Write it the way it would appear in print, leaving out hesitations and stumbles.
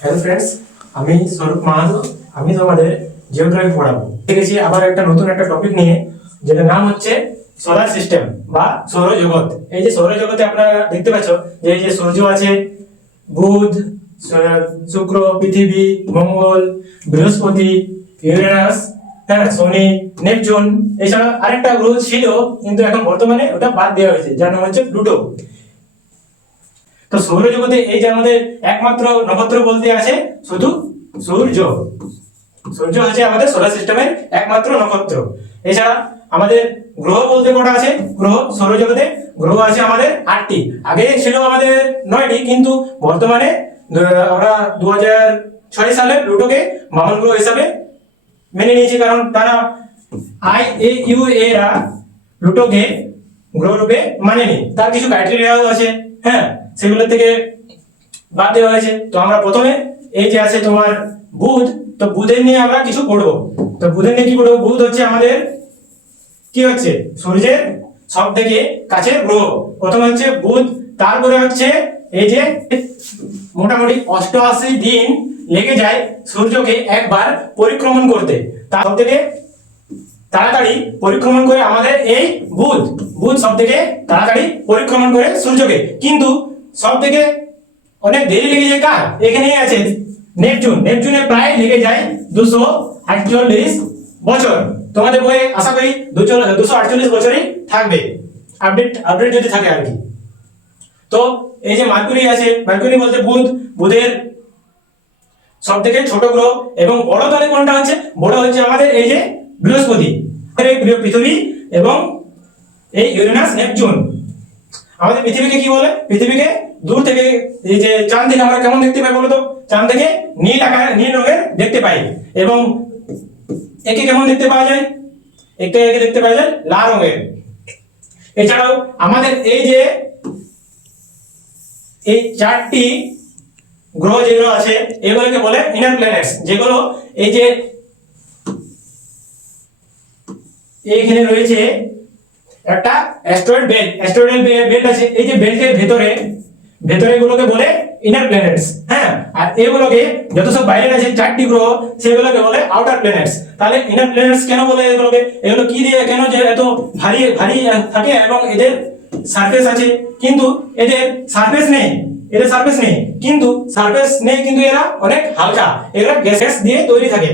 Hello friends, আমি স্বরূপ মাহাতো। আমি তোমাদের জিওগ্রাফি পড়াবো। দেখেছি আবার নতুন একটা টপিক নিয়ে, যেটার নাম হচ্ছে সোলার সিস্টেম বা সৌরজগৎ। এই যে সৌরজগতে আপনারা দেখতে পাচ্ছ যে এই যে সূর্য আছে, বুধ, শুক্র, পৃথিবী, মঙ্গল, বৃহস্পতি, ইউরেনাস, হ্যাঁ, শনি, নেপচুন। এছাড়া আরেকটা গ্রহ ছিল, কিন্তু এখন বর্তমানে ওটা বাদ দেওয়া হয়েছে, যার নাম হচ্ছে প্লুটো। তো সৌরজগতে এই যে আমাদের একমাত্র নক্ষত্র বলতে আছে শুধু সূর্য। সূর্য হচ্ছে আমাদের সোলার সিস্টেমের একমাত্র নক্ষত্র। এছাড়া আমাদের গ্রহ বলতে কটা আছে? গ্রহ সৌরজগতে গ্রহ আছে আমাদের 8টি। আগে ছিল আমাদের 9টি, কিন্তু বর্তমানে আমরা 2006 সালে প্লুটোকে বামন গ্রহ হিসাবে মেনে নিয়েছি, কারণ তারা IAEA এরা প্লুটোকে গ্রহ রূপে মানেনি। তার কিছু ক্রাইটেরিয়াও আছে, হ্যাঁ, সেগুলো থেকে বাদ দেওয়া হয়েছে। তো আমরা প্রথমে এই যে আছে তোমার বুধ, তো বুধের নিয়ে আমরা কিছু পড়বো। তো বুধের নিয়ে কি পড়বো? বুধ হচ্ছে আমাদের কি হচ্ছে সূর্যের সব থেকে কাছের গ্রহ। প্রথমে হচ্ছে বুধ, তারপরে হচ্ছে এই যে মোটামুটি 88 দিন লেগে যায় সূর্যকে একবার পরিক্রমণ করতে। তার সব থেকে তাড়াতাড়ি পরিক্রমণ করে আমাদের এই বুধ। বুধ সব থেকে তাড়াতাড়ি পরিক্রমণ করে সূর্যকে, কিন্তু সব থেকে অনেক দেরি লেগে যায় কার? এখানেই আছে নেপচুন। নেপচুনে প্রায় লেগে যায় 248 বছর। তোমাদের বইয়ে আশা করি 248 বছরই থাকবে, আপডেট যদি থাকে আর কি। তো এই যে মার্কুরি আছে, মার্কুরি বলতে বুধ, বুধের সব থেকে ছোট গ্রহ। এবং বড় তাহলে কোনটা হচ্ছে? বড় হচ্ছে আমাদের এই যে বৃহস্পতি, পৃথিবী এবং এই ইউরেনাস, নেপচুন। আমাদের পৃথিবীকে কি বলে? পৃথিবীকে দূর থেকে এই যে চাঁদ থেকে আমরা কেমন দেখতে পাই বলো তো? চাঁদ থেকে নীল রঙের দেখতে পাই। এবং একে কেমন দেখতে পাওয়া যায়? একে দেখতে পাওয়া যায় লাল রঙের। এছাড়াও আমাদের এই যে এই 4টি গ্রহ যেগুলো আছে এগুলোকে বলে ইনার প্ল্যানেটস, যেগুলো এই যে এইখানে রয়েছে একটা অ্যাস্টেরয়েড বেল্ট আছে। এই যে বেল্টের ভেতরে এগুলোকে বলে ইনার প্ল্যানেটস, হ্যাঁ। আর এগুলোকে যত সব বাইরে আছে 4টি গ্রহ, সেগুলোকে বলে আউটার প্ল্যানেটস। তাহলে ইনার প্ল্যানেটস কেন বলে এগুলোকে? এগুলো কি দিয়ে কেন যে এত ভারী ভারী থাকে? এবং এদের সারফেস আছে, কিন্তু এদের সারফেস নেই। কিন্তু সারফেস নেই, কিন্তু এরা অনেক হালকা। এরা গ্যাস দিয়ে তৈরি থাকে।